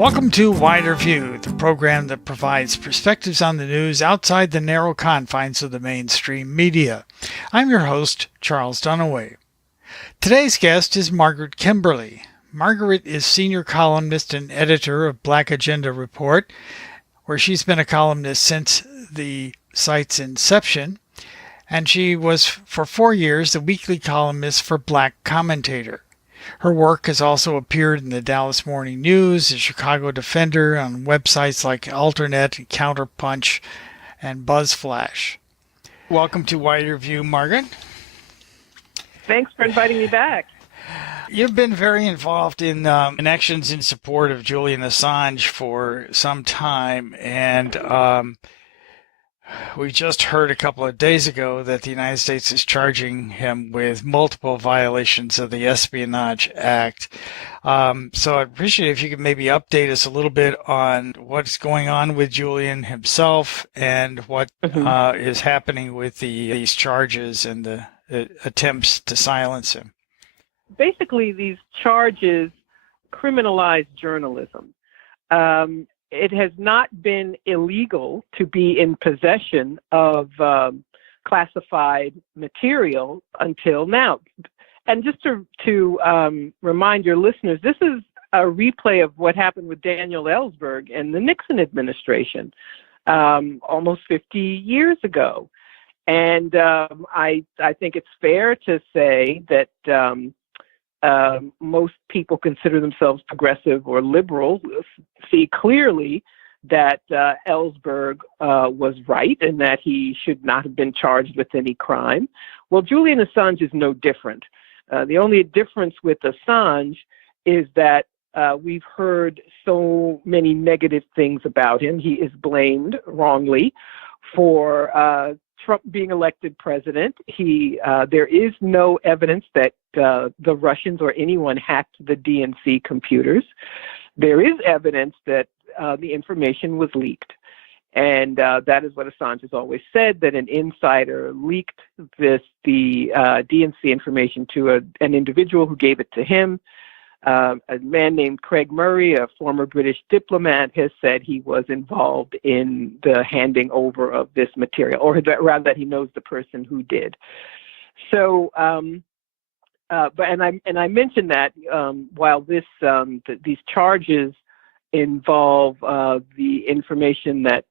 Welcome to Wider View, the program that provides perspectives on the news outside the narrow confines of the mainstream media. I'm your host, Charles Dunaway. Today's guest is Margaret Kimberley. Margaret is senior columnist and editor of Black Agenda Report, where she's been a columnist since the site's inception, and she was for 4 years the weekly columnist for Black Commentator. Her work has also appeared in the Dallas Morning News, the Chicago Defender, on websites like Alternet, Counterpunch, and BuzzFlash. Welcome to Wider View, Margaret. Thanks for inviting me back. You've been very involved in actions in support of Julian Assange for some time, and we just heard a couple of days ago that the United States is charging him with multiple violations of the Espionage Act. So I'd appreciate if you could maybe update us a little bit on what's going on with Julian himself and what is happening with these charges and the attempts to silence him. Basically, these charges criminalize journalism. It has not been illegal to be in possession of classified material until now. And just to remind your listeners, this is a replay of what happened with Daniel Ellsberg and the Nixon administration almost 50 years ago. And I think it's fair to say that most people consider themselves progressive or liberal, see clearly that Ellsberg was right and that he should not have been charged with any crime. Well, Julian Assange is no different. The only difference with Assange is that we've heard so many negative things about him. He is blamed wrongly for Trump being elected president. There is no evidence that the Russians or anyone hacked the DNC computers. There is evidence that the information was leaked. And that is what Assange has always said, that an insider leaked the DNC information to an individual who gave it to him. A man named Craig Murray, a former British diplomat, has said he was involved in the handing over of this material, or rather that he knows the person who did. So, I mentioned that while these charges involve the information that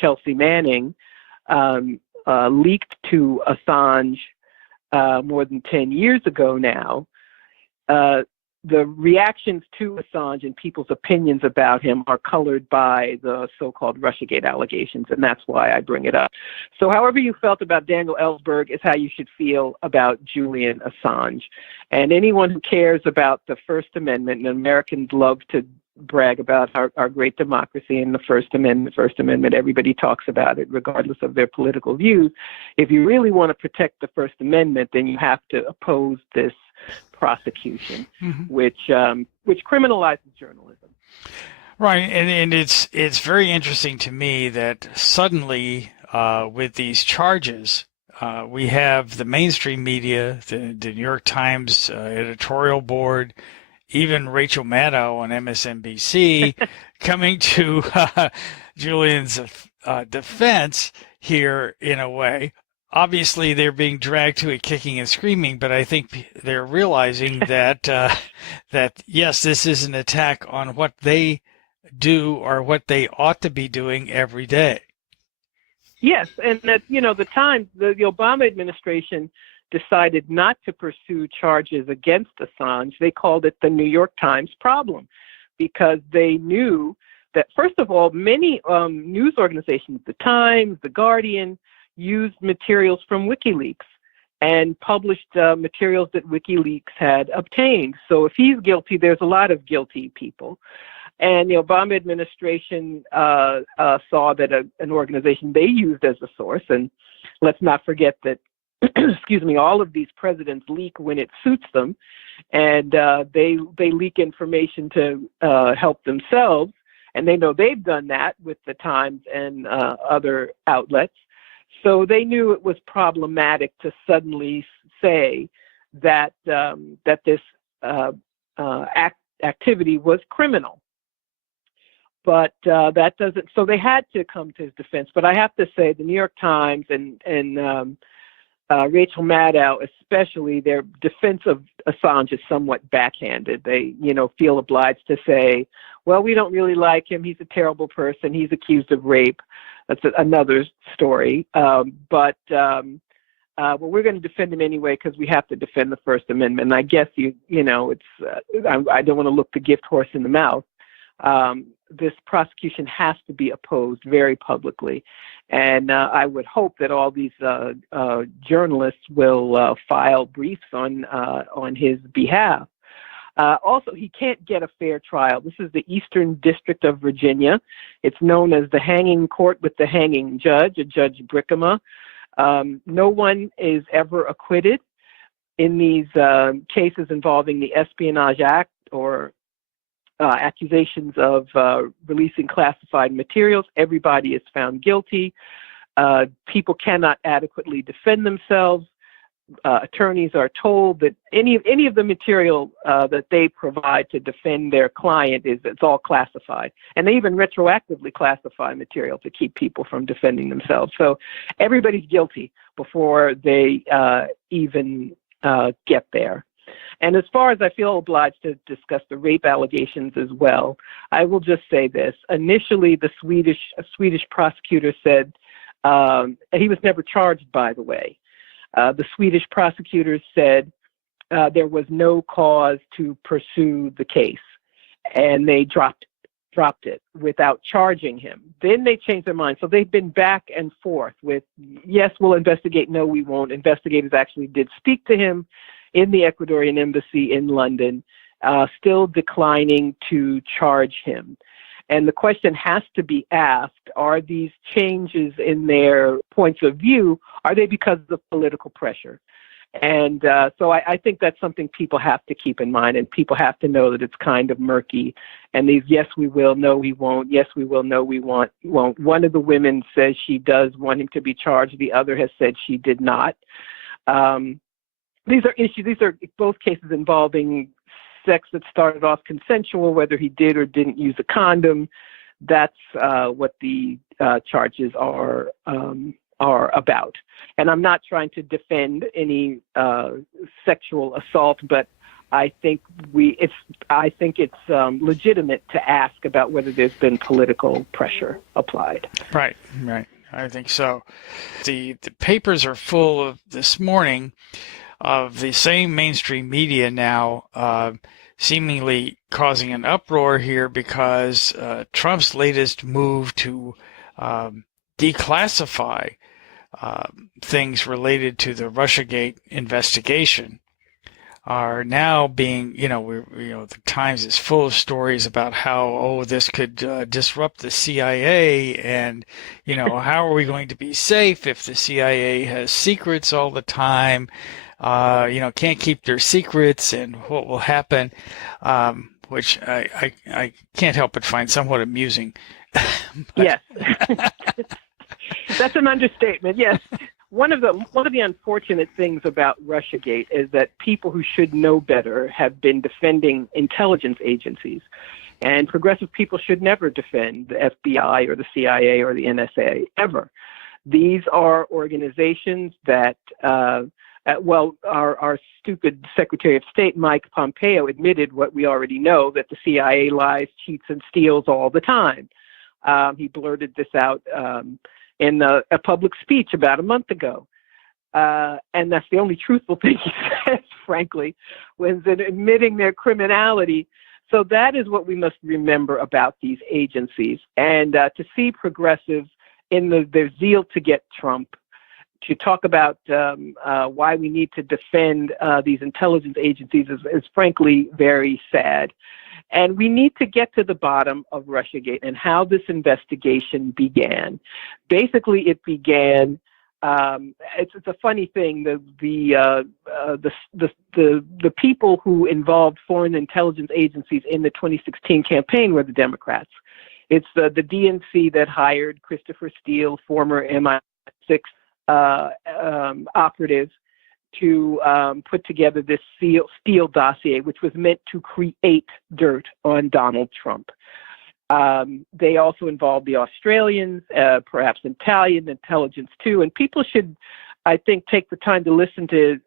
Chelsea Manning leaked to Assange more than 10 years ago now, the reactions to Assange and people's opinions about him are colored by the so-called Russiagate allegations, and that's why I bring it up. So however you felt about Daniel Ellsberg is how you should feel about Julian Assange. And anyone who cares about the First Amendment, and Americans love to brag about our great democracy and the First Amendment, everybody talks about it regardless of their political views. If you really want to protect the First Amendment, then you have to oppose this prosecution, which criminalizes journalism. Right, and it's very interesting to me that suddenly with these charges, we have the mainstream media, the New York Times editorial board, even Rachel Maddow on MSNBC coming to Julian's defense here in a way. Obviously, they're being dragged to it kicking and screaming, but I think they're realizing that yes, this is an attack on what they do or what they ought to be doing every day. Yes, and that the Times, the Obama administration decided not to pursue charges against Assange. They called it the New York Times problem because they knew that, first of all, many news organizations, the Times, the Guardian, used materials from WikiLeaks and published materials that WikiLeaks had obtained. So if he's guilty, there's a lot of guilty people. And the Obama administration saw that an organization they used as a source, and let's not forget that, excuse me, all of these presidents leak when it suits them, and they leak information to help themselves, and they know they've done that with the Times and other outlets. So they knew it was problematic to suddenly say that this activity was criminal. But that doesn't. So they had to come to his defense. But I have to say, the New York Times and Rachel Maddow, especially, their defense of Assange is somewhat backhanded. They, feel obliged to say, well, we don't really like him. He's a terrible person. He's accused of rape. That's another story. But we're going to defend him anyway because we have to defend the First Amendment. And I guess it's. I don't want to look the gift horse in the mouth. This prosecution has to be opposed very publicly. And I would hope that all these journalists will file briefs on his behalf. Also, he can't get a fair trial. This is the Eastern District of Virginia. It's known as the hanging court with the hanging judge, a Judge Brickema. No one is ever acquitted in these cases involving the Espionage Act or accusations of releasing classified materials. Everybody is found guilty. People cannot adequately defend themselves. Attorneys are told that any of the material that they provide to defend their client it's all classified, and they even retroactively classify material to keep people from defending themselves. So everybody's guilty before they even get there. And as far as I feel obliged to discuss the rape allegations as well, I will just say this. Initially, the Swedish prosecutor said he was never charged, by the way. The Swedish prosecutors said there was no cause to pursue the case, and they dropped it without charging him. Then they changed their mind. So they've been back and forth with, yes, we'll investigate, no, we won't. Investigators actually did speak to him in the Ecuadorian embassy in London, still declining to charge him. And the question has to be asked, are these changes in their points of view, are they because of political pressure? And so I think that's something people have to keep in mind, and people have to know that it's kind of murky. And these, yes, we will, no, we won't, yes, we will, no, we won't. One of the women says she does want him to be charged. The other has said she did not. These are issues. These are both cases involving sex that started off consensual, whether he did or didn't use a condom. That's what the charges are about. And I'm not trying to defend any sexual assault, but I think it's legitimate to ask about whether there's been political pressure applied. Right. I think so. The papers are full of this morning of the same mainstream media now seemingly causing an uproar here because Trump's latest move to declassify things related to the Russiagate investigation are now being, the Times is full of stories about how, this could disrupt the CIA, and, how are we going to be safe if the CIA has secrets all the time? Can't keep their secrets, and what will happen, which I can't help but find somewhat amusing. Yes. That's an understatement. Yes. One of the unfortunate things about Russiagate is that people who should know better have been defending intelligence agencies, and progressive people should never defend the FBI or the CIA or the NSA ever. These are organizations that, our stupid Secretary of State, Mike Pompeo, admitted what we already know, that the CIA lies, cheats, and steals all the time. He blurted this out in a public speech about a month ago. And that's the only truthful thing he says, frankly, was admitting their criminality. So that is what we must remember about these agencies. And to see progressives in their zeal to get Trump, to talk about why we need to defend these intelligence agencies is frankly very sad. And we need to get to the bottom of Russiagate and how this investigation began. Basically, it began. It's a funny thing. The people who involved foreign intelligence agencies in the 2016 campaign were the Democrats. It's the DNC that hired Christopher Steele, former MI6 operative, to put together this Steele dossier, which was meant to create dirt on Donald Trump. They also involve the Australians, perhaps Italian intelligence too. And people should, I think, take the time to listen to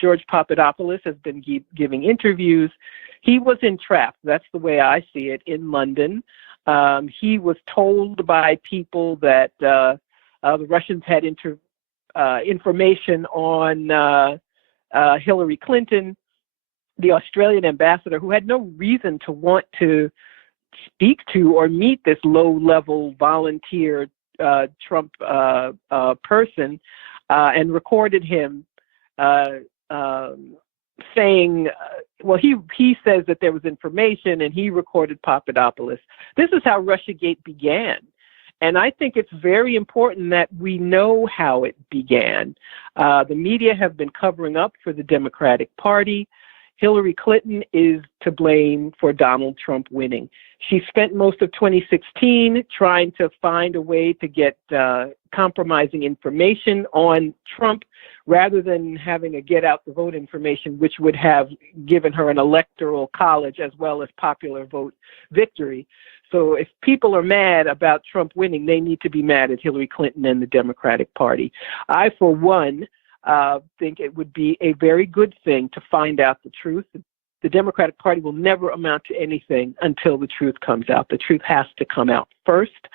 George Papadopoulos has been giving interviews. He was entrapped. That's the way I see it in London. He was told by people that the Russians had information on Hillary Clinton, the Australian ambassador, who had no reason to want to speak to or meet this low-level volunteer Trump person, and recorded him saying, well, he says that there was information, and he recorded Papadopoulos. This is how Russiagate began. And I think it's very important that we know how it began. The media have been covering up for the Democratic Party. Hillary Clinton is to blame for Donald Trump winning. She spent most of 2016 trying to find a way to get compromising information on Trump rather than having a get out the vote information, which would have given her an electoral college as well as popular vote victory. So if people are mad about Trump winning, they need to be mad at Hillary Clinton and the Democratic Party. I, for one, think it would be a very good thing to find out the truth. The Democratic Party will never amount to anything until the truth comes out. The truth has to come out first,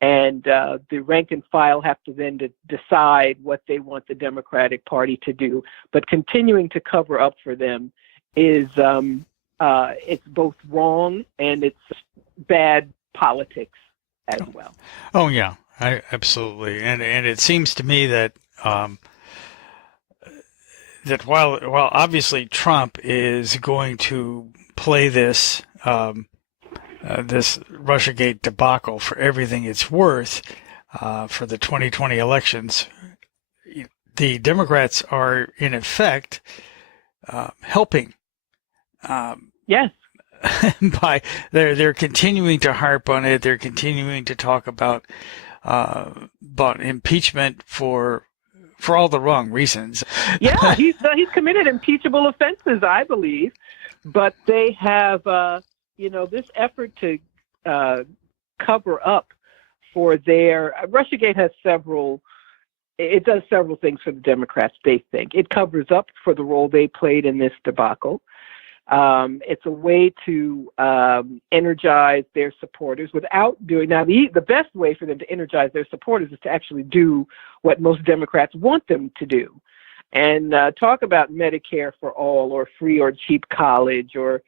and the rank and file have to then decide what they want the Democratic Party to do. But continuing to cover up for them is it's both wrong and it's bad politics as well. Oh yeah, absolutely, and it seems to me that that while obviously Trump is going to play this this Russiagate debacle for everything it's worth for the 2020 elections, the Democrats are in effect helping. Yes. By they're continuing to harp on it. They're continuing to talk about impeachment for all the wrong reasons. Yeah, he's committed impeachable offenses, I believe, but they have this effort to cover up for their Russiagate has it does several things for the Democrats. They think it covers up for the role they played in this debacle. It's a way to energize their supporters without doing. Now, the best way for them to energize their supporters is to actually do what most Democrats want them to do, and talk about Medicare for all, or free or cheap college, or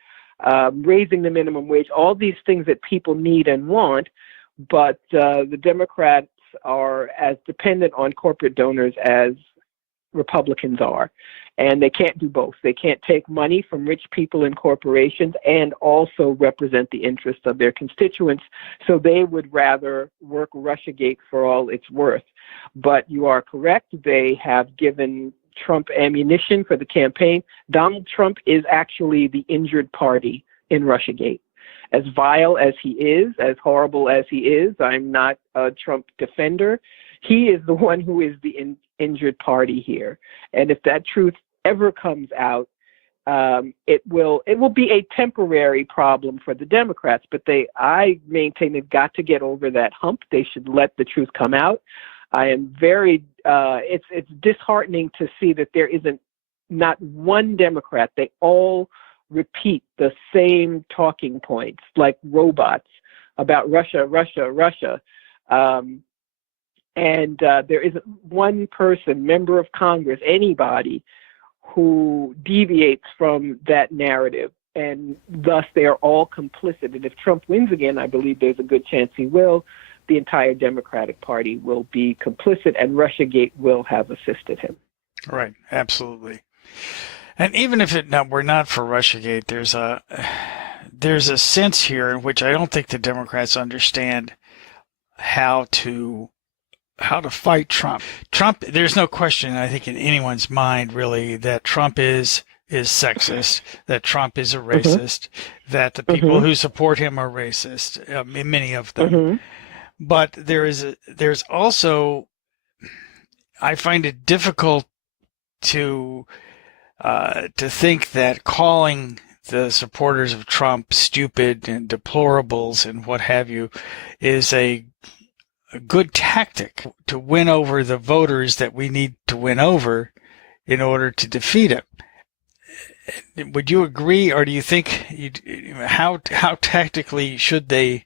raising the minimum wage. All these things that people need and want, but the Democrats are as dependent on corporate donors as Republicans are. And they can't do both. They can't take money from rich people and corporations and also represent the interests of their constituents. So they would rather work Russiagate for all it's worth. But you are correct. They have given Trump ammunition for the campaign. Donald Trump is actually the injured party in Russiagate. As vile as he is, as horrible as he is, I'm not a Trump defender. He is the one who is the injured party here. And if that truth ever comes out, it will be a temporary problem for the Democrats. But I maintain they've got to get over that hump. They should let the truth come out. I am very. It's disheartening to see that there isn't not one Democrat. They all repeat the same talking points like robots about Russia, Russia, Russia. And there isn't one person, member of Congress, anybody who deviates from that narrative. And thus they are all complicit. And if Trump wins again, I believe there's a good chance he will, the entire Democratic Party will be complicit and Russiagate will have assisted him. Right, absolutely. And even if we're not for Russiagate, there's a sense here in which I don't think the Democrats understand how to fight Trump. There's no question, I think, in anyone's mind, really, that Trump is sexist, that Trump is a racist, that the people who support him are racist, many of them. But there's also, I find it difficult to think that calling the supporters of Trump stupid and deplorables and what have you is a good tactic to win over the voters that we need to win over in order to defeat him. Would you agree, or do you think how tactically should they,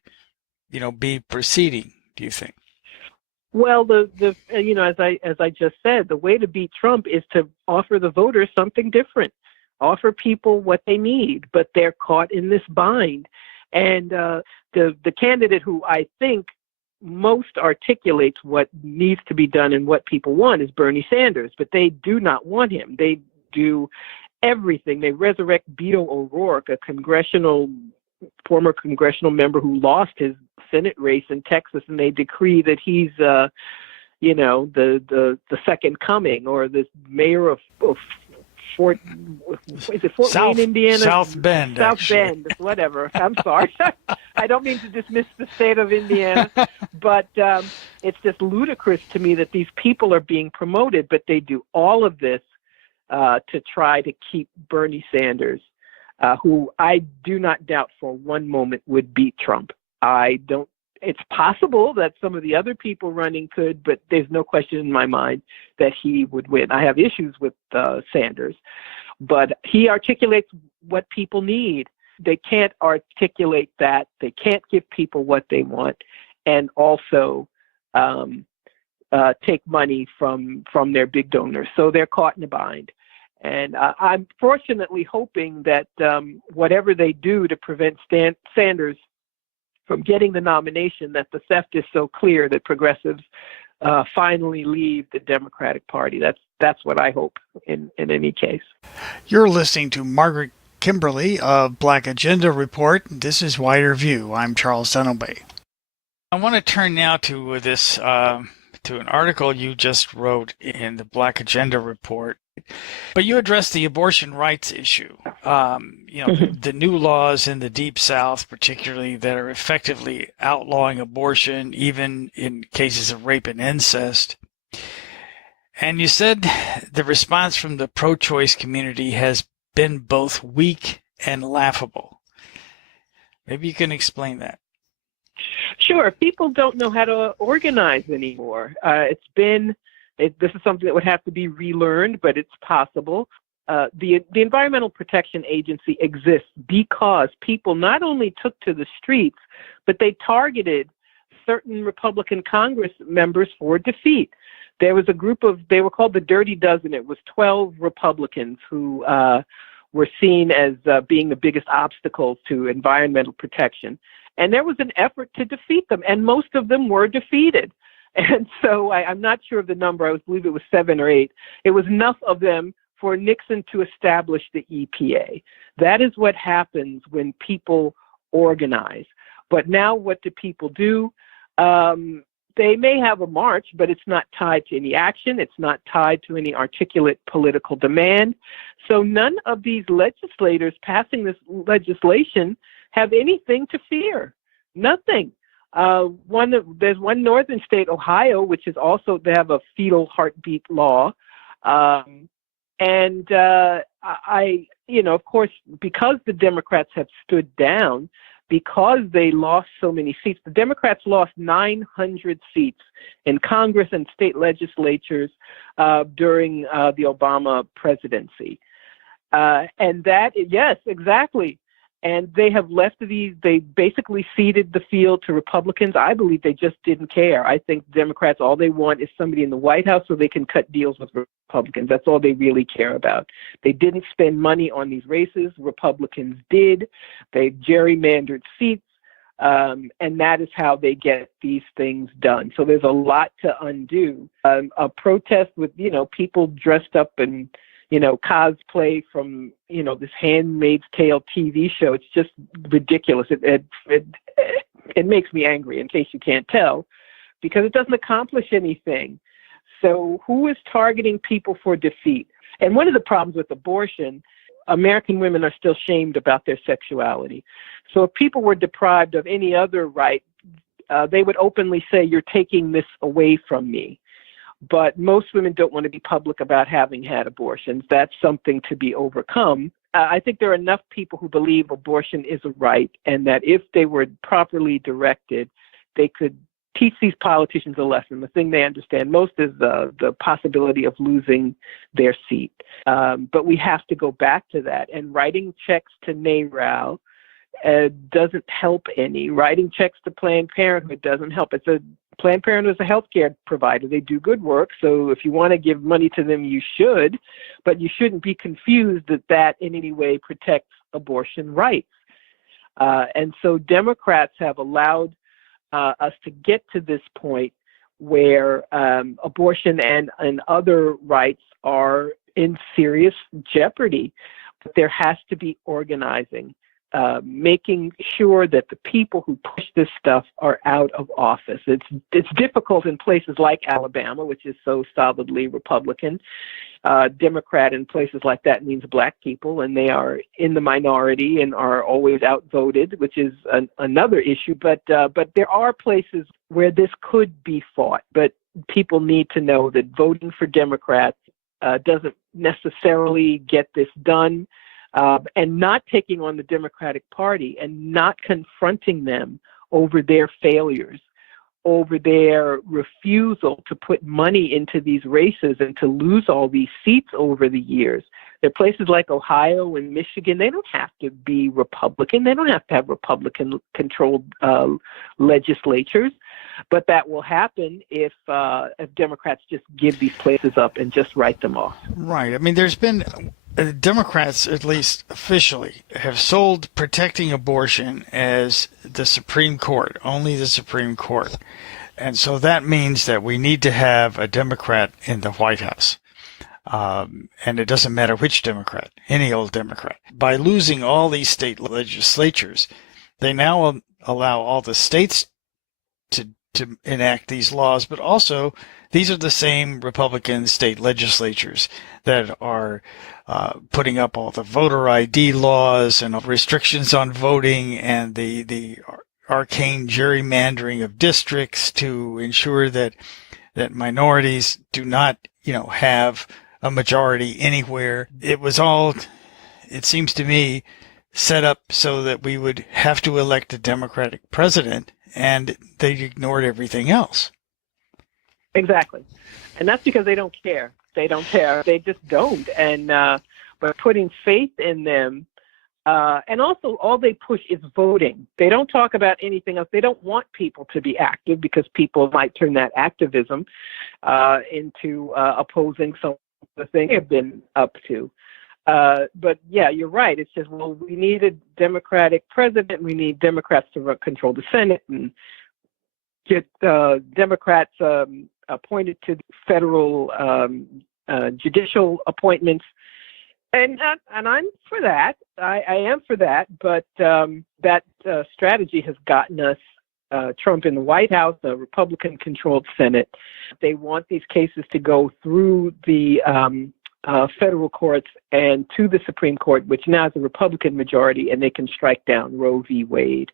be proceeding? Do you think? Well, as I just said, the way to beat Trump is to offer the voters something different, offer people what they need, but they're caught in this bind. And the candidate who I think most articulates what needs to be done and what people want is Bernie Sanders, but they do not want him. They do everything. They resurrect Beto O'Rourke, a former congressional member who lost his Senate race in Texas, and they decree that he's, the second coming, or the mayor of Fort Wayne, Indiana? South Bend. South Bend, whatever. I'm sorry. I don't mean to dismiss the state of Indiana, but it's just ludicrous to me that these people are being promoted, but they do all of this to try to keep Bernie Sanders, who I do not doubt for one moment would beat Trump. It's possible that some of the other people running could, but there's no question in my mind that he would win. I have issues with Sanders, but he articulates what people need. They can't articulate that. They can't give people what they want, and also take money from their big donors. So they're caught in a bind. And I'm fortunately hoping that whatever they do to prevent Sanders from getting the nomination, that the theft is so clear that progressives finally leave the Democratic Party. That's what I hope in any case. You're listening to Margaret Kimberley of Black Agenda Report. This is Wider View. I'm Charles Dunaway. I want to turn now to this to an article you just wrote in the Black Agenda Report. But you addressed the abortion rights issue. The new laws in the Deep South, particularly, that are effectively outlawing abortion, even in cases of rape and incest. And you said the response from the pro-choice community has been both weak and laughable. Maybe you can explain that. Sure. People don't know how to organize anymore. This is something that would have to be relearned, but it's possible. The Environmental Protection Agency exists because people not only took to the streets, but they targeted certain Republican Congress members for defeat. There was a group they were called the Dirty Dozen. It was 12 Republicans who were seen as being the biggest obstacles to environmental protection. And there was an effort to defeat them, and most of them were defeated. And so I'm not sure of the number. I believe it was 7 or 8. It was enough of them for Nixon to establish the EPA. That is what happens when people organize. But now what do people do? They may have a march, but it's not tied to any action. It's not tied to any articulate political demand. So none of these legislators passing this legislation have anything to fear. Nothing. There's one northern state, Ohio, which is also, they have a fetal heartbeat law. Of course, because the Democrats have stood down, because they lost so many seats, the Democrats lost 900 seats in Congress and state legislatures during the Obama presidency. Yes, exactly. And they have left they basically ceded the field to Republicans. I believe they just didn't care. I think Democrats, all they want is somebody in the White House so they can cut deals with Republicans. That's all they really care about. They didn't spend money on these races. Republicans did. They gerrymandered seats. And that is how they get these things done. So there's a lot to undo. A protest with, people dressed up in cosplay from, this Handmaid's Tale TV show. It's just ridiculous. It makes me angry, in case you can't tell, because it doesn't accomplish anything. So who is targeting people for defeat? And one of the problems with abortion, American women are still shamed about their sexuality. So if people were deprived of any other right, they would openly say, "You're taking this away from me." But most women don't want to be public about having had abortions. That's something to be overcome. I think there are enough people who believe abortion is a right, and that if they were properly directed, they could teach these politicians a lesson. The thing they understand most is the possibility of losing their seat. But we have to go back to that. And writing checks to NARAL doesn't help any. Writing checks to Planned Parenthood doesn't help. Planned Parenthood is a healthcare provider. They do good work. So if you want to give money to them, you should. But you shouldn't be confused that in any way protects abortion rights. And so Democrats have allowed us to get to this point where abortion and other rights are in serious jeopardy. But there has to be organizing, making sure that the people who push this stuff are out of office. It's difficult in places like Alabama, which is so solidly Republican. Democrat in places like that means black people, and they are in the minority and are always outvoted, which is another issue. But there are places where this could be fought. But people need to know that voting for Democrats doesn't necessarily get this done. And not taking on the Democratic Party and not confronting them over their failures, over their refusal to put money into these races and to lose all these seats over the years. There are places like Ohio and Michigan. They don't have to be Republican. They don't have to have Republican-controlled legislatures. But that will happen if Democrats just give these places up and just write them off. Right. I mean, there's been... Democrats, at least officially, have sold protecting abortion as the Supreme Court, only the Supreme Court. And so that means that we need to have a Democrat in the White House. And it doesn't matter which Democrat, any old Democrat. By losing all these state legislatures, they now allow all the states to enact these laws, but also these are the same Republican state legislatures that are putting up all the voter ID laws and restrictions on voting and the arcane gerrymandering of districts to ensure that minorities do not, have a majority anywhere. It was all, it seems to me, set up so that we would have to elect a Democratic president, and they ignored everything else. Exactly. And that's because they don't care. They don't care. They just don't. And but putting faith in them, and also all they push is voting. They don't talk about anything else. They don't want people to be active because people might turn that activism into opposing some of the things they've been up to. But yeah, you're right. It's just, well, we need a Democratic president. We need Democrats to control the Senate and get Democrats appointed to federal judicial appointments. And I'm for that. I am for that. But that strategy has gotten us Trump in the White House, a Republican-controlled Senate. They want these cases to go through the federal courts and to the Supreme Court, which now is a Republican majority, and they can strike down Roe v. Wade.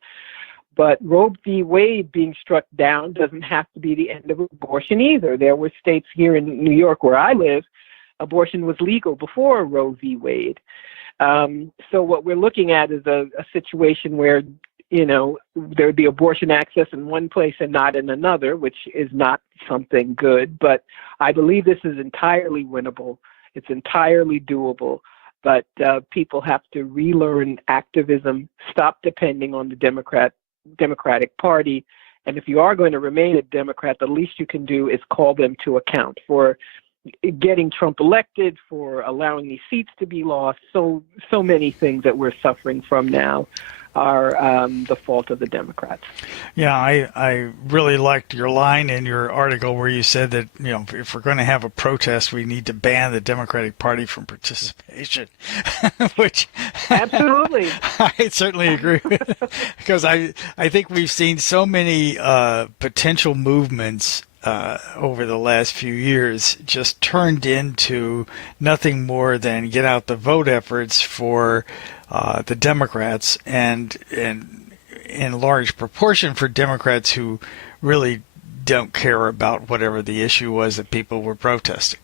But Roe v. Wade being struck down doesn't have to be the end of abortion either. There were states here in New York where I live, abortion was legal before Roe v. Wade. So what we're looking at is a situation where, there would be abortion access in one place and not in another, which is not something good. But I believe this is entirely winnable. It's entirely doable. But people have to relearn activism, stop depending on the Democratic Party. And if you are going to remain a Democrat, the least you can do is call them to account for getting Trump elected, for allowing these seats to be lost. So many things that we're suffering from now are the fault of the Democrats. Yeah, I really liked your line in your article where you said that, if we're going to have a protest, we need to ban the Democratic Party from participation, which absolutely I certainly agree with, because I think we've seen so many potential movements over the last few years just turned into nothing more than get out the vote efforts for the Democrats, and in large proportion for Democrats who really don't care about whatever the issue was that people were protesting.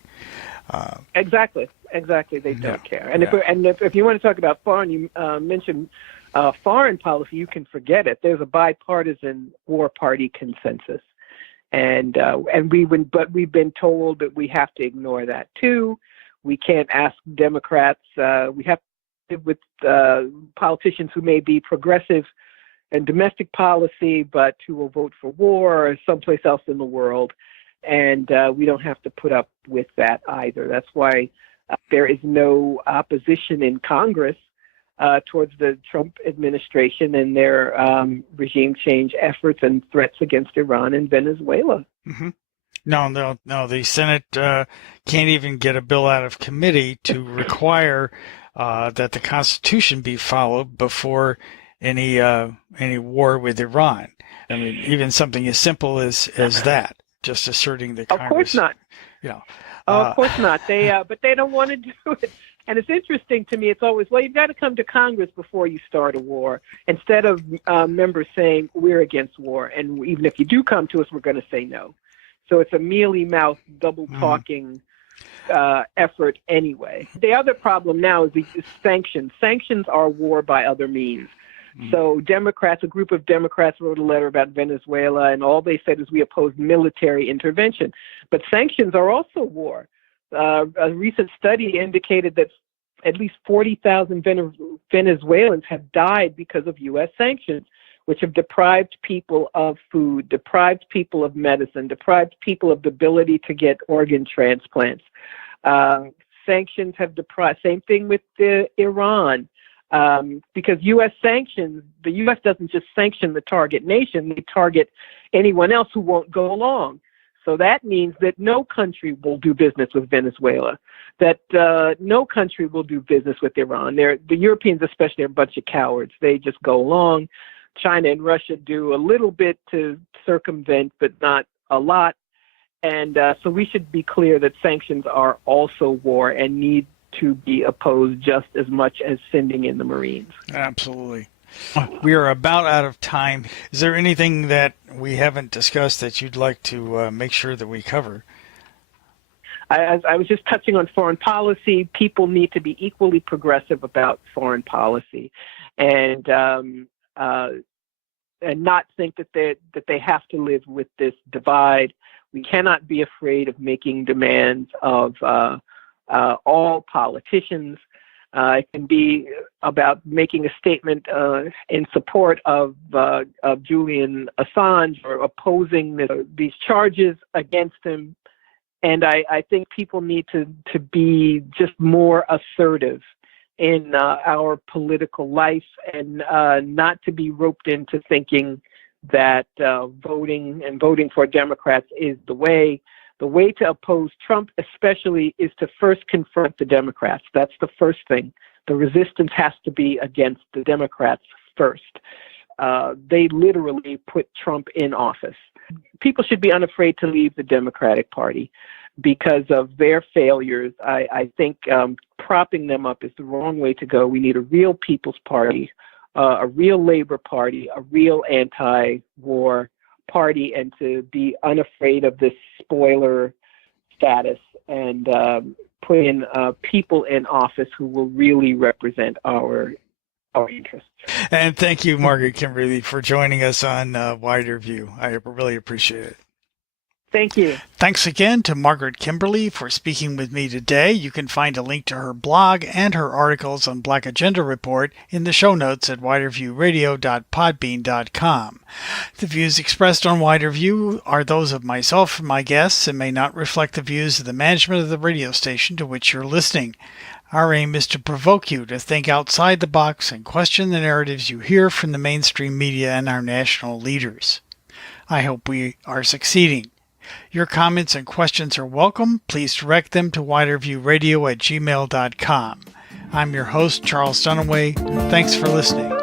Exactly. Exactly, they don't care. And Yeah. if you want to talk about foreign, you mentioned foreign policy, you can forget it. There's a bipartisan war party consensus, and we've been told that we have to ignore that too. We can't ask Democrats. We have to live with politicians who may be progressive in domestic policy, but who will vote for war or someplace else in the world. And we don't have to put up with that either. That's why there is no opposition in Congress towards the Trump administration and their regime change efforts and threats against Iran and Venezuela. Mm-hmm. No. The Senate can't even get a bill out of committee to require that the Constitution be followed before any war with Iran. I mean, even something as simple as that, just asserting that Congress. Of course not. Yeah. Of course not. But they don't want to do it. And it's interesting to me. It's always, well, you've got to come to Congress before you start a war, instead of members saying we're against war, and even if you do come to us, we're going to say no. So it's a mealy-mouthed, double-talking effort anyway. The other problem now is the sanctions. Sanctions are war by other means. So a group of Democrats wrote a letter about Venezuela, and all they said is we oppose military intervention. But sanctions are also war. A recent study indicated that at least 40,000 Venezuelans have died because of U.S. sanctions, which have deprived people of food, deprived people of medicine, deprived people of the ability to get organ transplants. Sanctions have deprived, same thing with Iran. Because U.S. sanctions, the U.S. doesn't just sanction the target nation, they target anyone else who won't go along. So that means that no country will do business with Venezuela, that no country will do business with Iran. The Europeans especially are a bunch of cowards. They just go along. China and Russia do a little bit to circumvent, but not a lot. And so we should be clear that sanctions are also war and need to be opposed just as much as sending in the Marines. Absolutely. We are about out of time. Is there anything that we haven't discussed that you'd like to make sure that we cover? I was just touching on foreign policy. People need to be equally progressive about foreign policy, and not think that they have to live with this divide. We cannot be afraid of making demands of all politicians. It can be about making a statement in support of Julian Assange or opposing these charges against him. And I think people need to be just more assertive in our political life, and not to be roped into thinking that voting for Democrats is the way. The way to oppose Trump especially is to first confront the Democrats. That's the first thing. The resistance has to be against the Democrats first. They literally put Trump in office. People should be unafraid to leave the Democratic Party because of their failures. I think propping them up is the wrong way to go. We need a real People's Party, a real Labor Party, a real anti-war party, and to be unafraid of this spoiler status, and put in people in office who will really represent our interests. And thank you, Margaret Kimberley, for joining us on Wider View. I really appreciate it. Thank you. Thanks again to Margaret Kimberley for speaking with me today. You can find a link to her blog and her articles on Black Agenda Report in the show notes at widerviewradio.podbean.com. The views expressed on Wider View are those of myself and my guests and may not reflect the views of the management of the radio station to which you're listening. Our aim is to provoke you to think outside the box and question the narratives you hear from the mainstream media and our national leaders. I hope we are succeeding. Your comments and questions are welcome. Please direct them to widerviewradio@gmail.com. I'm your host, Charles Dunaway. Thanks for listening.